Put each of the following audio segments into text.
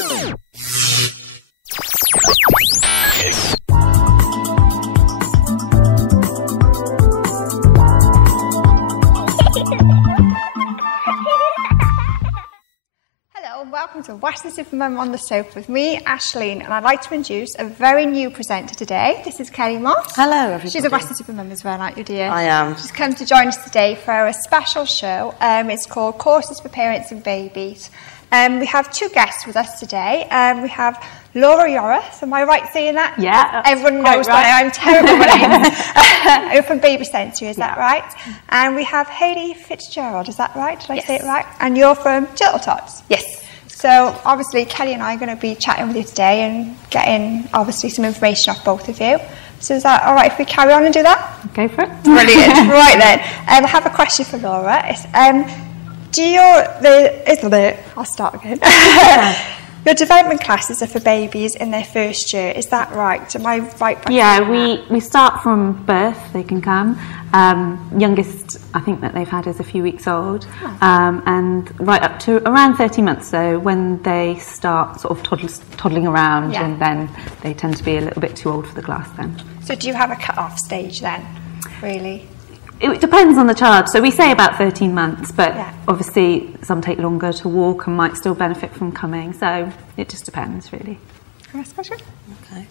Welcome to Weston-super-Mum on the sofa with me, Ashleen, and I'd like to introduce a very new presenter today. This is Kelly Moss. Hello, everybody. She's a Weston-super-Mum as well, aren't you, dear? I am. She's come to join us today for a special show. It's called Courses for Parents and Babies. We have two guests with us today. We have Laura Yorith, am I right saying that? Yeah. Everyone knows that I'm terrible with names. You're from Baby Sensory, is that right? And we have Hayley Fitzgerald, is that right? Did I say it right? And you're from Turtle Tots? Yes. So obviously Kelly and I are going to be chatting with you today and getting obviously some information off both of you. So is that all right if we carry on and do that? Go for it. Brilliant. Right then, I have a question for Laura. It's, I'll start again. Your development classes are for babies in their first year, is that right? Am I right? Yeah, we start from birth, they can come. Youngest, I think, that they've had is a few weeks old, and right up to around 30 months, so when they start sort of toddling around, and then they tend to be a little bit too old for the class then. So do you have a cut-off stage then, really? It depends on the child. So we say about 13 months, but obviously some take longer to walk and might still benefit from coming. So it just depends, really. Next question. Okay.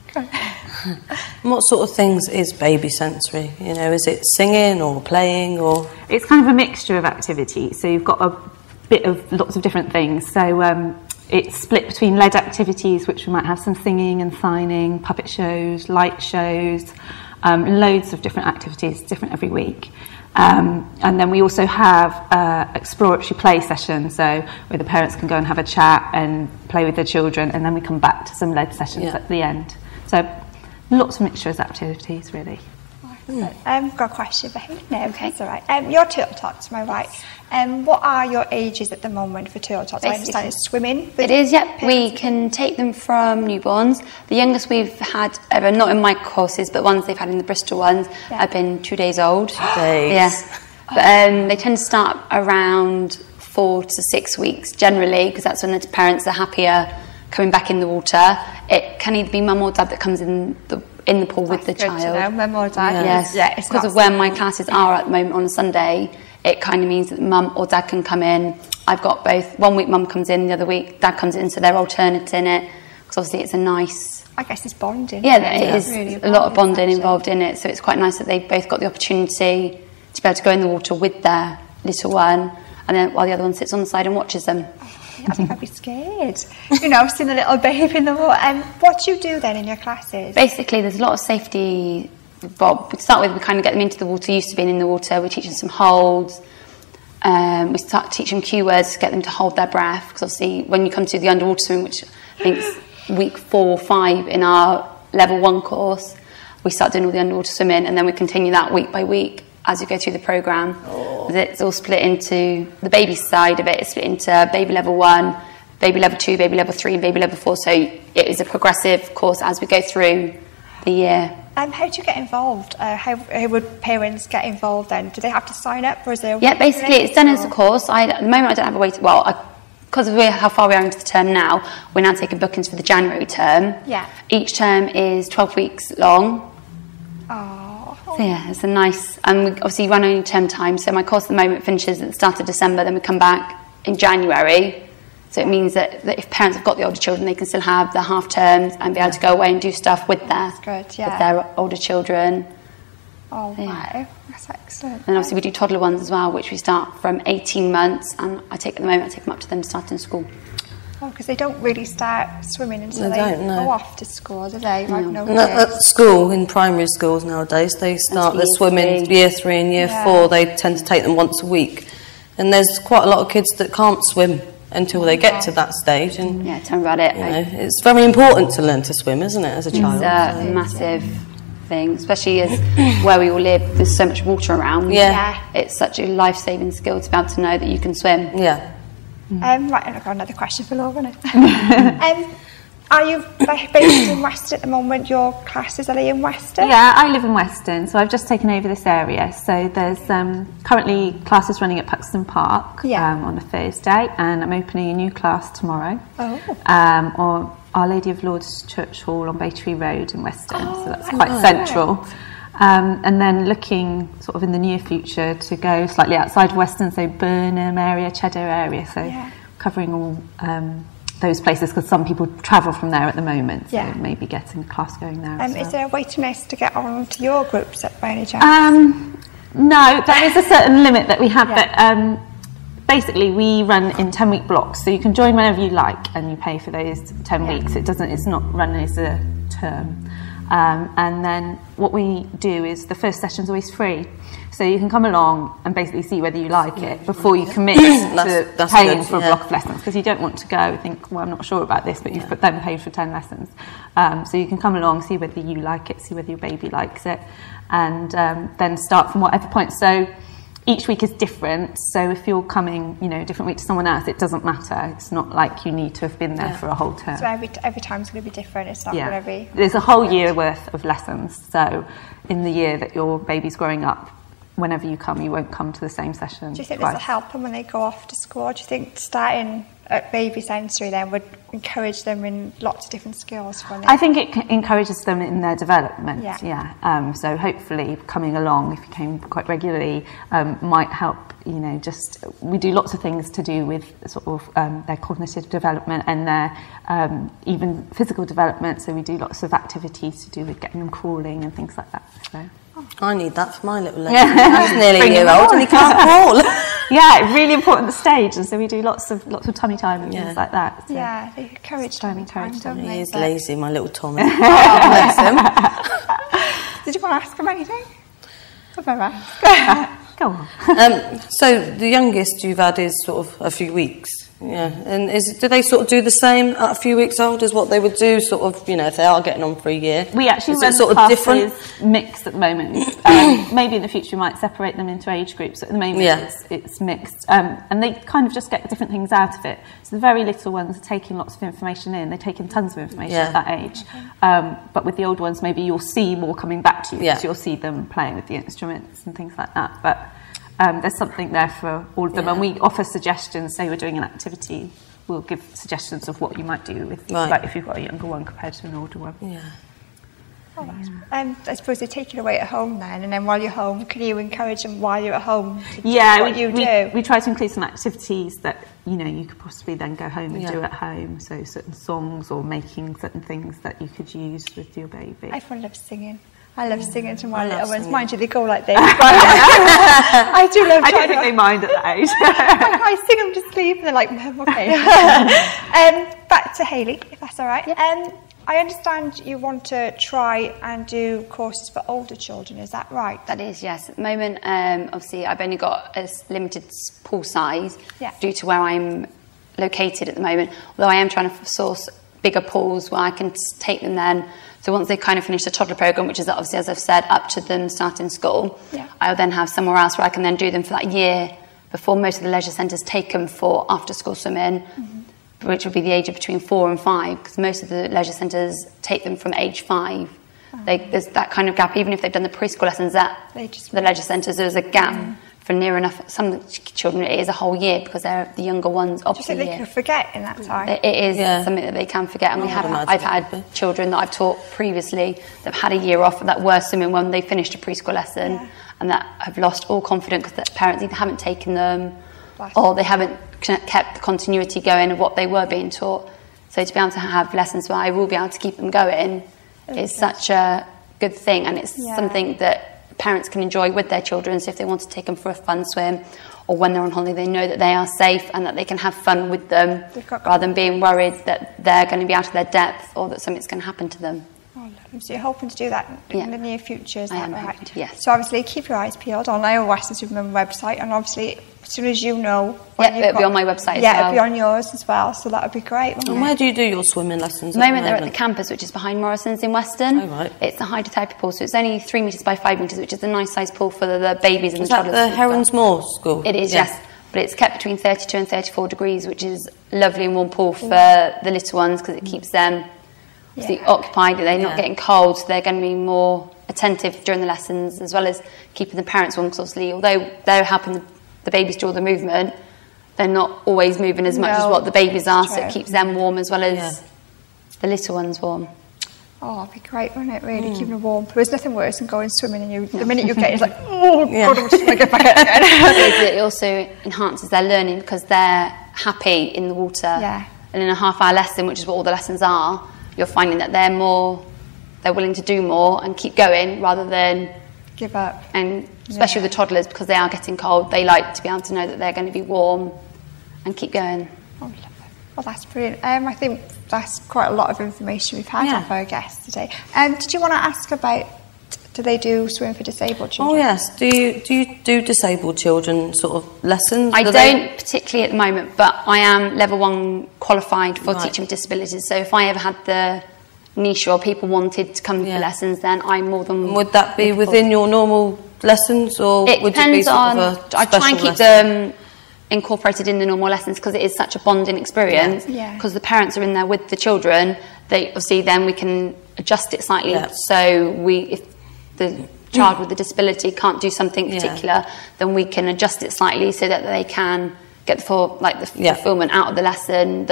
And what sort of things is baby sensory? You know, is it singing or playing or? It's kind of a mixture of activities. So you've got a bit of lots of different things. So it's split between lead activities, which we might have some singing and signing, puppet shows, light shows. Loads of different activities, different every week. And then we also have exploratory play sessions, so where the parents can go and have a chat and play with their children, and then we come back to some lead sessions at the end. So lots of mixtures of activities, really. I've got a question for Hayley. No, okay, that's all right. Your Turtle Tots, am I right? What are your ages at the moment for Turtle Tots? I understand it's swimming. It is, yep. We can take them from newborns. The youngest we've had ever, not in my courses, but ones they've had in the Bristol ones, have been 2 days old. 2 days. Yeah. But they tend to start around 4 to 6 weeks generally, because that's when the parents are happier coming back in the water. It can either be mum or dad that comes in the pool with the child. To know, mum or dad. Yes, because of where my classes are at the moment on a Sunday, it kind of means that mum or dad can come in. I've got both. 1 week mum comes in, the other week dad comes in, so they're alternates in it. Because obviously it's a nice... I guess it's bonding. Yeah, it is really a lot of bonding involved in it, so it's quite nice that they've both got the opportunity to be able to go in the water with their little one, and then while the other one sits on the side and watches them. I think I'd be scared, you know, seeing a little babe in the water. And what do you do then in your classes? Basically, there's a lot of safety. Well, to start with, we kind of get them into the water, used to being in the water. We teach them some holds. We start teaching cue words to get them to hold their breath. Because obviously, when you come to the underwater swim, which I think is week 4 or 5 in our level 1 course, we start doing all the underwater swimming, and then we continue that week by week as you go through the programme. It's all split into the baby side of it. It's split into baby level 1, baby level 2, baby level 3, and baby level 4. So it is a progressive course as we go through the year. How do you get involved? How would parents get involved then? Do they have to sign up, or is there? Yeah, basically it's done as a course. At the moment I don't have a wait. Because of how far we are into the term now, we're now taking bookings for the January term. Yeah. Each term is 12 weeks long. So yeah, it's a nice, and we obviously run only term time, so my course at the moment finishes at the start of December, then we come back in January, so it means that if parents have got the older children, they can still have the half terms and be able to go away and do stuff with their older children. Oh, wow, that's excellent. And obviously we do toddler ones as well, which we start from 18 months, and I take them up to them starting school. Oh, because they don't really start swimming until they go off to school, do they? At school, in primary schools nowadays, they start their swimming year 3 and year 4. They tend to take them once a week. And there's quite a lot of kids that can't swim until they get to that stage. And tell me about it. You know, it's very important to learn to swim, isn't it, as a child? It's a massive thing, especially as where we all live, there's so much water around. It's such a life-saving skill to be able to know that you can swim. Right, I've got another question for Laura. Are you based in Weston at the moment? Your classes, are they in Weston? Yeah, I live in Weston, so I've just taken over this area. So there's currently classes running at Puxton Park on a Thursday, and I'm opening a new class tomorrow on Our Lady of Lourdes Church Hall on Bay Tree Road in Weston, so that's quite central. And then looking sort of in the near future to go slightly outside of Weston, so Burnham area, Cheddar area, so covering all those places, because some people travel from there at the moment, so maybe getting a class going there as well. Is there a waiting list to get on to your groups by any chance? No, there is a certain limit that we have, but basically we run in 10-week blocks, so you can join whenever you like and you pay for those 10 weeks. It's not run as a term. And then what we do is the first session's always free, so you can come along and basically see whether you like it before you commit to paying for a block of lessons, because you don't want to go and think, well, I'm not sure about this, but you've then paid for 10 lessons. So you can come along, see whether you like it, see whether your baby likes it, and then start from whatever point. So each week is different, so if you're coming, a different week to someone else, it doesn't matter. It's not like you need to have been there for a whole term. So every time's going to be different. It's not going to be... There's a whole year worth of lessons, so in the year that your baby's growing up, whenever you come, you won't come to the same session. Do you think this will help them when they go off to school? Do you think starting at baby sensory then would encourage them in lots of different skills? I think it encourages them in their development, so hopefully coming along, if you came quite regularly, might help, we do lots of things to do with sort of their cognitive development and their even physical development, so we do lots of activities to do with getting them crawling and things like that, so... I need that for my little lady. He's nearly a year old and he can't crawl. Really important stage, and so we do lots of tummy time and things like that. So they encourage tummy time, don't they? He is lazy, my little Tommy. Bless him. Did you want to ask him anything? Go on. So the youngest you've had is sort of a few weeks. Yeah, and do they sort of do the same at a few weeks old as what they would do, sort of, if they are getting on for a year? We actually run sort of different, mixed at the moment. Maybe in the future we might separate them into age groups. At the moment, it's mixed, and they kind of just get different things out of it. So the very little ones are taking lots of information in; they're taking tons of information at that age. But with the old ones, maybe you'll see more coming back to you, because you'll see them playing with the instruments and things like that. But there's something there for all of them, and we offer suggestions. Say we're doing an activity, we'll give suggestions of what you might do with, like if you've got a younger one compared to an older one. I suppose they take it away at home then, and then while you're home, can you encourage them while you're at home to do what you do? We try to include some activities that you could possibly then go home and do at home. So certain songs or making certain things that you could use with your baby. Everyone loves singing. I love singing to my little ones. Mind you, they go like this. I do love. I don't think they mind at that age. I sing them to sleep, and they're like, okay. Back to Hayley, if that's all right. I understand you want to try and do courses for older children. Is that right? That is, yes. At the moment, obviously, I've only got a limited pool size due to where I'm located at the moment. Although I am trying to source bigger pools where I can take them then. So once they kind of finish the toddler programme, which is obviously, as I've said, up to them starting school, I'll then have somewhere else where I can then do them for that year before most of the leisure centres take them for after-school swimming, which will be the age of between 4 and 5, because most of the leisure centres take them from age 5. There's that kind of gap, even if they've done the preschool lessons at the leisure centres, there's a gap for near enough. Some children, it is a whole year because they're the younger ones. Do you think they can forget in that time? It is something that they can forget, and I've had children that I've taught previously that have had a year off that were swimming when they finished a preschool lesson, and that have lost all confidence because their parents either haven't taken them or they haven't kept the continuity going of what they were being taught. So to be able to have lessons where I will be able to keep them going is such a good thing, and it's something that parents can enjoy with their children. So if they want to take them for a fun swim, or when they're on holiday, they know that they are safe and that they can have fun with them, rather than being worried that they're going to be out of their depth or that something's going to happen to them. So you're hoping to do that in the near future, is that right? Yes. So obviously keep your eyes peeled on our Weston-super-Mum website, and obviously as soon as you know... it'll be on my website as well. Yeah, it'll be on yours as well, so that would be great. And where do you do your swimming lessons? At the moment, they're at the campus, which is behind Morrison's in Weston. Oh, right. It's a hydrotherapy pool, so it's only 3 metres by 5 metres, which is a nice size pool for the babies and the toddlers. Is that the Herons Moor school? It is, yes. But it's kept between 32 and 34 degrees, which is a lovely and warm pool for the little ones, because it keeps them obviously occupied, they're not getting cold, so they're going to be more attentive during the lessons, as well as keeping the parents warm, because obviously, although they're helping the babies do all the movement, they're not always moving as much as what the babies are, so it keeps them warm as well as the little ones warm. Oh, it'd be great, wouldn't it, really, keeping them warm. There's nothing worse than going swimming and the minute you get it, it's like, oh, God, I just want to get back out again. It also enhances their learning because they're happy in the water. Yeah. And in a half-hour lesson, which is what all the lessons are, you're finding that they're willing to do more and keep going rather than give up. And especially with the toddlers, because they are getting cold, they like to be able to know that they're going to be warm and keep going. Oh, love it. Well, that's brilliant. I think that's quite a lot of information we've had off our guests today. Did you want to ask about, do they do swim for disabled children? Oh, yes. Do you do disabled children sort of lessons? I don't particularly at the moment, but I am level 1 qualified for teaching with disabilities. So if I ever had the niche or people wanted to come for lessons, then I'm more than... Would that be within your normal lessons, or would it be sort of a special I try and keep them incorporated in the normal lessons, because it is such a bonding experience, because the parents are in there with the children. They obviously, then we can adjust it slightly, so if the child with a disability can't do something particular, then we can adjust it slightly so that they can get the fulfillment out of the lesson,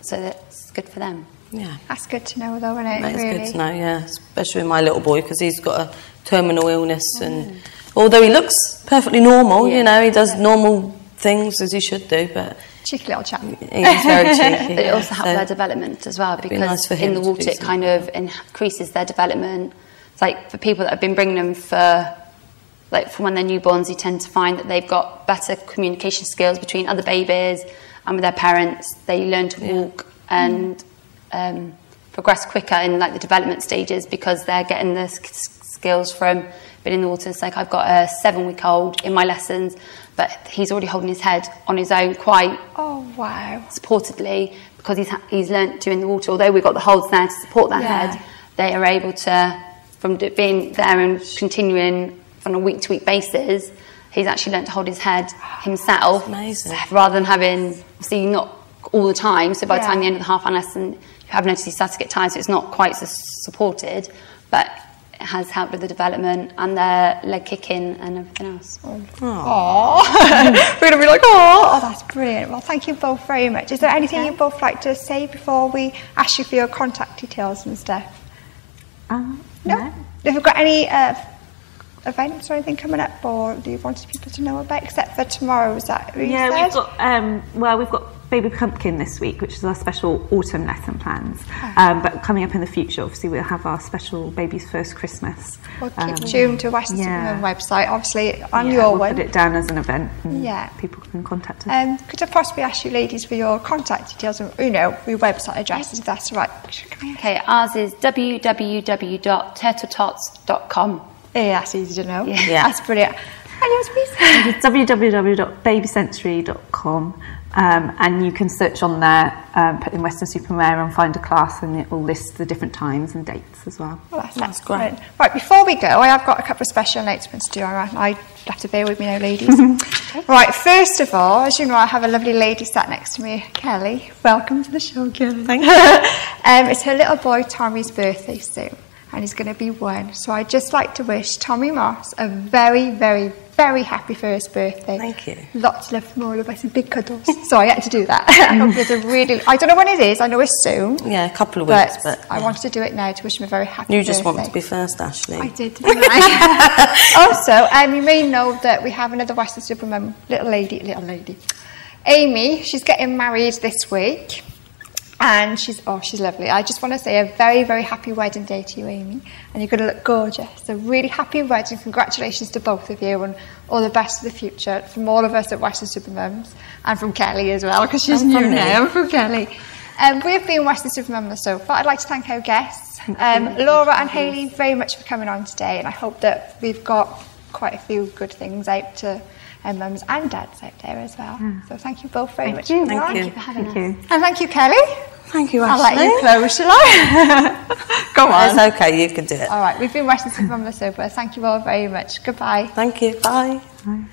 so that's good for them. Yeah, that's good to know, though, isn't it? That's really good to know. Yeah, especially with my little boy, because he's got a terminal illness, and although he looks perfectly normal, you know, he does normal things as he should do, but cheeky little chap. He's very cheeky. But it also helps their development as well, because in the water it kind of increases their development. It's like for people that have been bringing them from when they're newborns, you tend to find that they've got better communication skills between other babies and with their parents. They learn to walk and progress quicker in the development stages, because they're getting the skills from being in the water. It's like I've got a 7-week-old in my lessons, but he's already holding his head on his own quite supportedly, because he's learnt to in the water. Although we've got the holds there to support their head, they are able to, from being there and continuing on a week-to-week basis, he's actually learnt to hold his head himself, rather than having, obviously not all the time, so by the time the end of the half-hour lesson, you have noticed he starts to get tired, so it's not quite so supported, but it has helped with the development and their leg kicking and everything else. We're going to be like, oh, that's brilliant. Well, thank you both very much. Is there anything you'd both like to say before we ask you for your contact details and stuff? No? Have you got any events or anything coming up, or do you want people to know about, except for tomorrow? Is that what you said? We've got Baby Pumpkin this week, which is our special autumn lesson plans. But coming up in the future, obviously, we'll have our special Baby's First Christmas. We'll keep tuned to Weston-super-Mum website, obviously, on your we'll one. Put it down as an event, and people can contact us. Could I possibly ask you ladies for your contact details, and, your website addresses, if that's right? Okay, ours is www.turtletots.com. Yeah, that's easy to know. Yeah. That's brilliant. And yours, please? It's www.babysensory.com. And you can search on there, put in Weston-super-Mum and find a class, and it will list the different times and dates as well. Well, that's great. Right, before we go, I have got a couple of special announcements to do. I have to bear with me now, ladies. Right, first of all, as you know, I have a lovely lady sat next to me, Kelly. Welcome to the show, Kelly. Thank you. It's her little boy Tommy's birthday soon, and he's going to be 1. So I'd just like to wish Tommy Moss a very, very, very happy first birthday. Thank you. Lots of love from all of us and big cuddles. So I had to do that. I hope there's I don't know when it is. I know it's soon. Yeah, a couple of weeks. But I wanted to do it now to wish him a very happy birthday. You just wanted to be first, Ashley. I did, didn't I? Also, you may know that we have another Weston-super-Mum little lady. Amy, she's getting married this week. And she's lovely. I just want to say a very, very happy wedding day to you, Amy. And you're going to look gorgeous. So really happy wedding. Congratulations to both of you, and all the best for the future from all of us at Weston-super-Mums, and from Kelly as well, because she's new now. And from Kelly. We've been Weston-super-Mum the sofa. I'd like to thank our guests, Laura and Hayley, very much for coming on today. And I hope that we've got quite a few good things out to mums and dads out there as well. So thank you both very much. Thank you for having us. You. And thank you, Kelly. Thank you, Ashley. I'll let you close, shall I? Go on. It's okay, you can do it. All right, we've been Weston-super-Mum the sofa. Thank you all very much. Goodbye. Thank you. Bye. Bye.